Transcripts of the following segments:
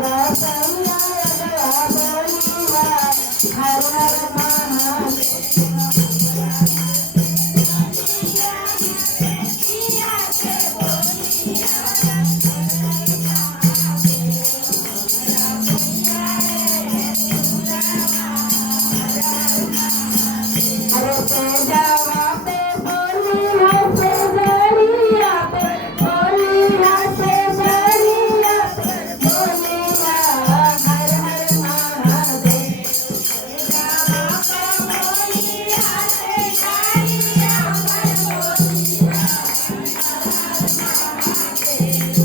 Rasa Rasa Rasa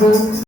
जागी